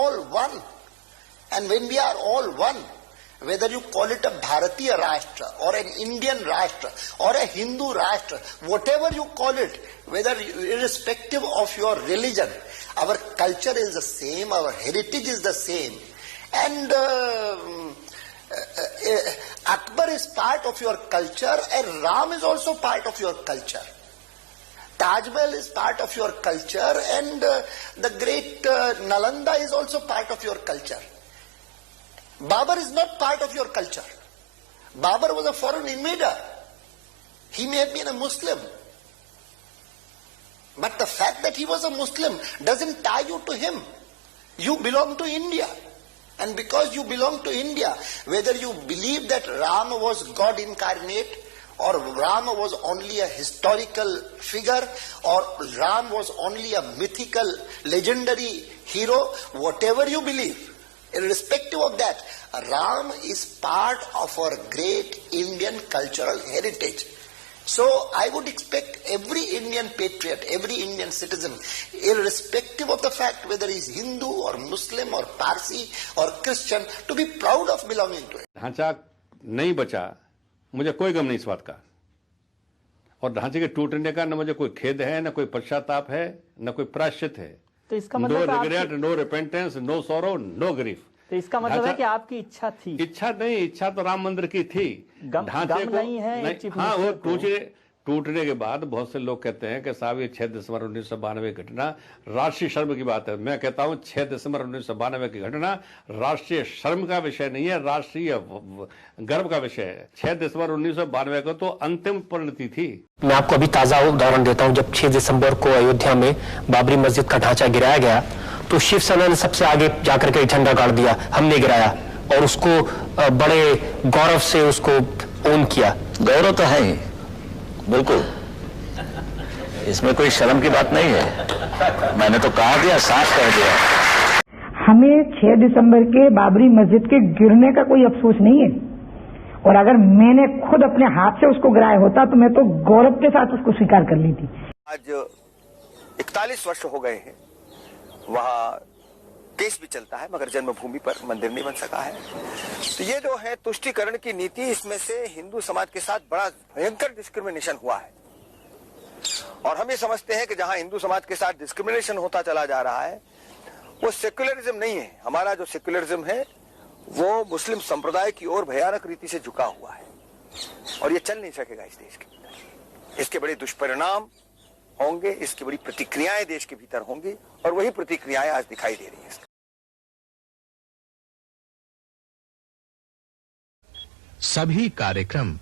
all one. And when we are all one, whether you call it a Bharatiya Rashtra or an Indian Rashtra or a Hindu Rashtra, whatever you call it, whether irrespective of your religion, our culture is the same, our heritage is the same. And Akbar is part of your culture and Ram is also part of your culture. Taj Mahal is part of your culture and the great Nalanda is also part of your culture. Babur is not part of your culture. Babur was a foreign invader. He may have been a Muslim. But the fact that he was a Muslim doesn't tie you to him. You belong to India. And because you belong to India, whether you believe that Rama was God incarnate, or Rama was only a historical figure, or Ram was only a mythical, legendary hero, whatever you believe, irrespective of that, Ram is part of our great Indian cultural heritage. So I would expect every Indian patriot, every Indian citizen, irrespective of the fact whether he is Hindu or Muslim or Parsi or Christian, to be proud of belonging to it. ढांचा नहीं बचा, मुझे कोई गम नहीं इस बात का, और ढांचे के टूटने का न मुझे कोई खेद है, न कोई पश्चाताप है, न कोई प्रायश्चित है. तो इसका मतलब no regret, no repentance, no sorrow, no grief. तो इसका मतलब है कि आपकी इच्छा थी. इच्छा नहीं, इच्छा तो राम मंदिर की थी. ढांचे को नहीं है. हाँ, वो टूटने के बाद बहुत से लोग कहते हैं कि साहब ये 6 दिसंबर 1992 की घटना राष्ट्रीय शर्म की बात है. मैं कहता हूँ 6 दिसंबर 1992 की घटना राष्ट्रीय शर्म का विषय नहीं है, राष्ट्रीय गर्व का विषय है. 6 दिसंबर 1992 को तो अंतिम परिणति थी. मैं आपको अभी ताजा उदाहरण देता हूँ. जब 6 दिसंबर को अयोध्या में बाबरी मस्जिद का ढांचा गिराया गया तो शिवसेना ने सबसे आगे जाकर के झंडा गाड़ दिया, हमने गिराया, और उसको बड़े गौरव से उसको ओन किया. गौरव तो है ही, बिल्कुल, इसमें कोई शर्म की बात नहीं है. मैंने तो कहा दिया, साफ कह दिया. हमें 6 दिसंबर के बाबरी मस्जिद के गिरने का कोई अफसोस नहीं है, और अगर मैंने खुद अपने हाथ से उसको गिराया होता तो मैं तो गौरव के साथ उसको स्वीकार कर ली थी. आज 41 वर्ष हो गए हैं, वहां केस भी चलता है, मगर जन्मभूमि पर मंदिर नहीं बन सका है. तो ये जो है तुष्टीकरण की नीति, इसमें से हिंदू समाज के साथ बड़ा भयंकर डिस्क्रिमिनेशन हुआ है. और हम ये समझते हैं कि जहां हिंदू समाज के साथ डिस्क्रिमिनेशन होता चला जा रहा है, वो सेक्युलरिज्म नहीं है. हमारा जो सेक्युलरिज्म है वो मुस्लिम संप्रदाय की ओर भयानक रीति से झुका हुआ है, और ये चल नहीं सकेगा इस देश के भीतर. इसके बड़े दुष्परिणाम होंगे, इसकी बड़ी प्रतिक्रियाएं देश के भीतर होंगी, और वही प्रतिक्रियाएं आज दिखाई दे रही हैं. सभी कार्यक्रम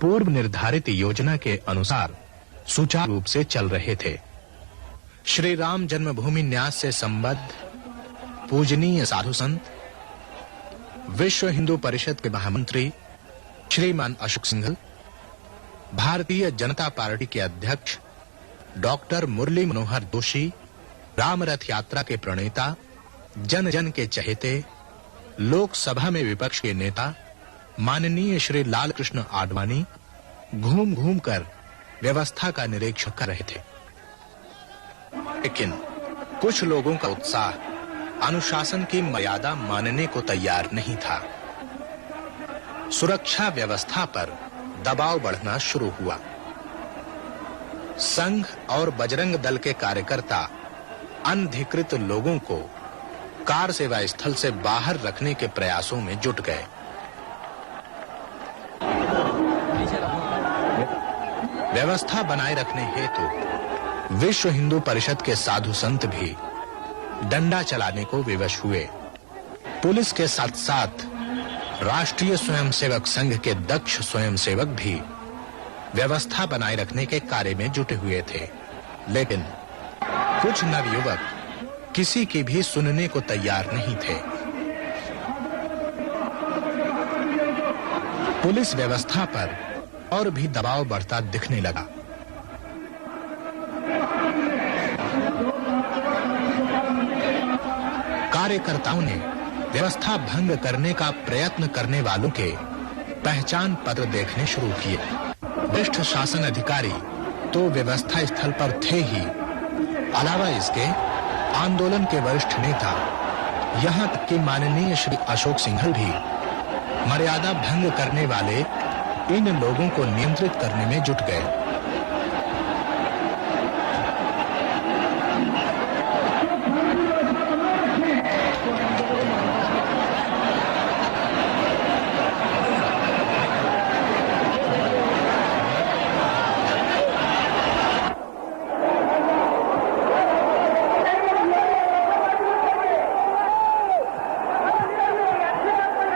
पूर्व निर्धारित योजना के अनुसार सुचारू रूप से चल रहे थे. श्री राम जन्मभूमि न्यास से संबद्ध पूजनीय साधु संत, विश्व हिंदू परिषद के महामंत्री श्रीमान अशोक सिंघल, भारतीय जनता पार्टी के अध्यक्ष डॉक्टर मुरली मनोहर जोशी, राम रथ यात्रा के प्रणेता, जन जन के चहेते, लोकसभा में विपक्ष के नेता माननीय श्री लाल कृष्ण आडवाणी घूम घूम कर व्यवस्था का निरीक्षण कर रहे थे. लेकिन कुछ लोगों का उत्साह अनुशासन की मर्यादा मानने को तैयार नहीं था. सुरक्षा व्यवस्था पर दबाव बढ़ना शुरू हुआ. संघ और बजरंग दल के कार्यकर्ता अनधिकृत लोगों को कार सेवा स्थल से बाहर रखने के प्रयासों में जुट गए. व्यवस्था बनाए रखने हेतु विश्व हिंदू परिषद के साधु संत भी डंडा चलाने को विवश हुए. पुलिस के साथ साथ राष्ट्रीय स्वयंसेवक संघ के दक्ष स्वयंसेवक भी व्यवस्था बनाए रखने के कार्य में जुटे हुए थे. लेकिन कुछ नवयुवक किसी की भी सुनने को तैयार नहीं थे. पुलिस व्यवस्था पर और भी दबाव बढ़ता दिखने लगा. कार्यकर्ताओं ने व्यवस्था भंग करने का प्रयत्न करने वालों के पहचान पत्र देखने शुरू किए. वरिष्ठ शासन अधिकारी तो व्यवस्था स्थल पर थे ही, अलावा इसके आंदोलन के वरिष्ठ नेता यहाँ तक कि माननीय श्री अशोक सिंघल भी मर्यादा भंग करने वाले इन लोगों को नियंत्रित करने में जुट गए।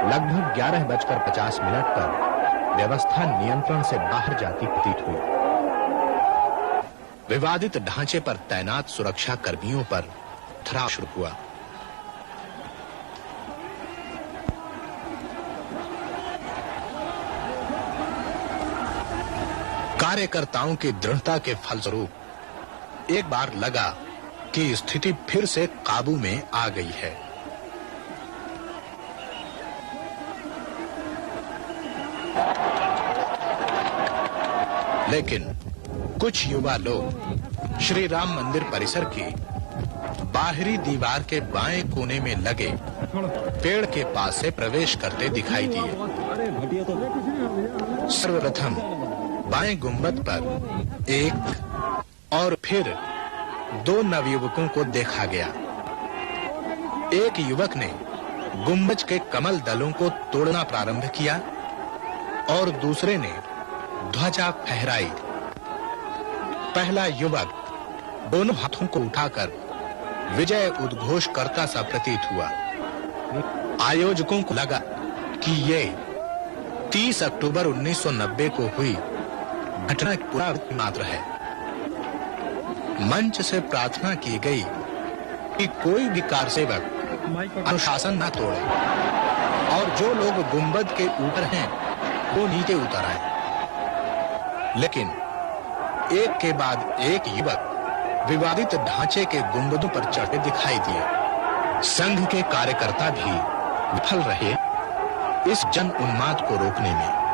लगभग 11:50 पर व्यवस्था नियंत्रण से बाहर जाती प्रतीत हुई। विवादित ढांचे पर तैनात सुरक्षा कर्मियों पर थराव शुरू हुआ। कार्यकर्ताओं की दृढ़ता के फलस्वरूप एक बार लगा कि स्थिति फिर से काबू में आ गई है। लेकिन कुछ युवा लोग श्री राम मंदिर परिसर की बाहरी दीवार के बाएं कोने में लगे पेड़ के पास से प्रवेश करते दिखाई दिए। सर्वप्रथम बाएं गुंबद पर एक और फिर 2 नवयुवकों को देखा गया। एक युवक ने गुंबज के कमल दलों को तोड़ना प्रारंभ किया और दूसरे ने ध्वजा फहराई। पहला युवक दोनों हाथों को उठाकर विजय उद्घोष करता सा प्रतीत हुआ। आयोजकों को लगा कि ये 30 अक्टूबर 1990 को हुई घटना की पुनरावृत्ति मात्र है। मंच से प्रार्थना की गई कि कोई भी कारसेवक अनुशासन न तोड़े और जो लोग गुंबद के ऊपर हैं वो नीचे उतर आए। लेकिन एक के बाद एक युवक विवादित ढांचे के गुंबदों पर चढ़ते दिखाई दिए। संघ के कार्यकर्ता भी विफल रहे इस जन उन्माद को रोकने में।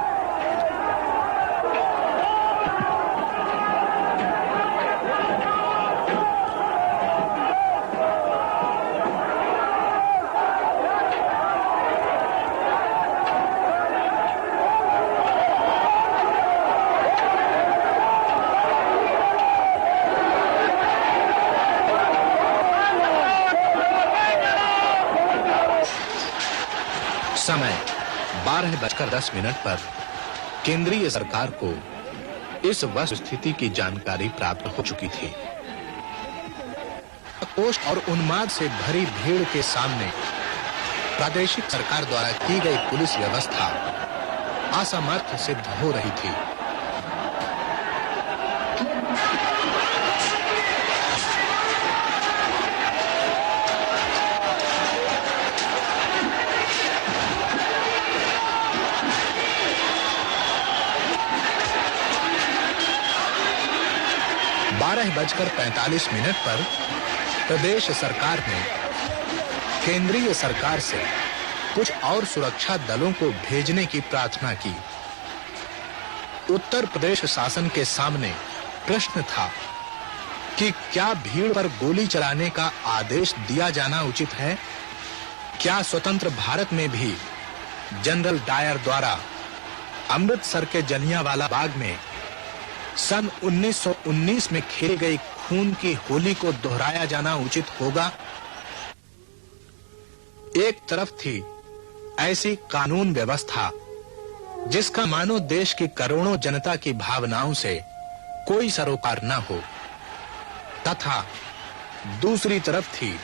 समय 12:10 पर केंद्रीय सरकार को इस वस्तुस्थिति की जानकारी प्राप्त हो चुकी थी। आक्रोश और उन्माद से भरी भीड़ के सामने प्रादेशिक सरकार द्वारा की गई पुलिस व्यवस्था असमर्थ सिद्ध हो रही थी। बजकर 45 पर प्रदेश सरकार ने केंद्रीय सरकार से कुछ और सुरक्षा दलों को भेजने की प्रार्थना की। उत्तर प्रदेश शासन के सामने प्रश्न था कि क्या भीड़ पर गोली चलाने का आदेश दिया जाना उचित है? क्या स्वतंत्र भारत में भी जनरल डायर द्वारा अमृतसर के जलियांवाला बाग में सन 1919 में खेली गई खून की होली को दोहराया जाना उचित होगा? एक तरफ थी ऐसी कानून व्यवस्था जिसका मानो देश की करोड़ों जनता की भावनाओं से कोई सरोकार न हो, तथा दूसरी तरफ थी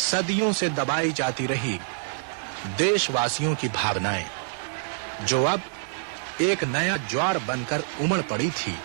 सदियों से दबाई जाती रही देशवासियों की भावनाएं, जो अब एक नया ज्वार बनकर उमड़ पड़ी थी।